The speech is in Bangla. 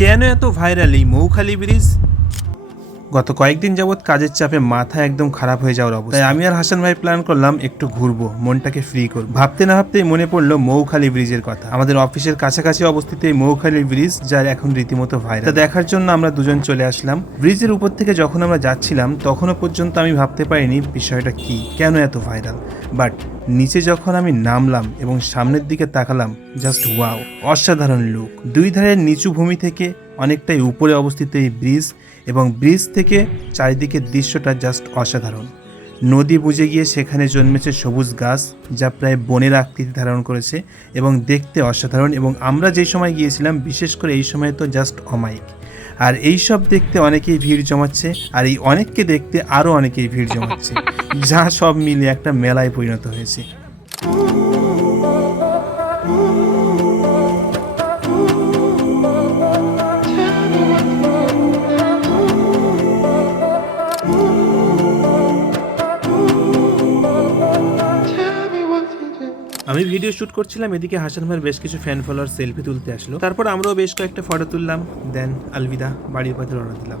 কেন এত ভাইরাল এই মৌখালি ব্রিজ? গত কয়েকদিন যাবৎ কাজের চাপে মাথা একদম খারাপ হয়ে যাওয়ার অবস্থা। তাই আমি আর হাসান ভাই প্ল্যান করলাম একটু ঘুরবো, মনটাকে ফ্রি করব। ভাবতে না ভাবতেই মনে পড়লো মৌখালি ব্রিজের কথা। আমাদের অফিসের কাছাকাছি অবস্থিত এই মৌখালি ব্রিজ, যার এখন রীতিমতো ভাইরাল। তা দেখার জন্য আমরা দুজন চলে আসলাম। ব্রিজের উপর থেকে যখন আমরা যাচ্ছিলাম তখনও পর্যন্ত আমি ভাবতে পারিনি বিষয়টা কি, কেন এত ভাইরাল। বাট নিচে যখন আমি নামলাম এবং সামনের দিকে তাকালাম, জাস্ট ওয়াও, অসাধারণ লুক। দুই ধারের নিচু ভূমি থেকে অনেকটাই উপরে অবস্থিত এই ব্রিজ, এবং ব্রিজ থেকে চারিদিকের দৃশ্যটা জাস্ট অসাধারণ। নদী বুঝে গিয়ে সেখানে জন্মেছে সবুজ গাছ, যা প্রায় বনের আকৃতি ধারণ করেছে এবং দেখতে অসাধারণ। এবং আমরা যেই সময় গিয়েছিলাম, বিশেষ করে এই সময় তো জাস্ট অমায়িক। আর এই সব দেখতে অনেকেই ভিড় জমাচ্ছে, আর এই অনেককে দেখতে আরও অনেকেই ভিড় জমাচ্ছে, যা সব মিলে একটা মেলায় পরিণত হয়েছে। আমি ভিডিও শুট করছিলাম, এদিকে হাসান ভাইয়ের বেশ কিছু ফ্যান ফলোয়ার সেলফি তুলতে আসলো। তারপর আমরাও বেশ কয়েকটা ফটো তুললাম, দেন আলবিদা, বাড়ির পথে রওনা দিলাম।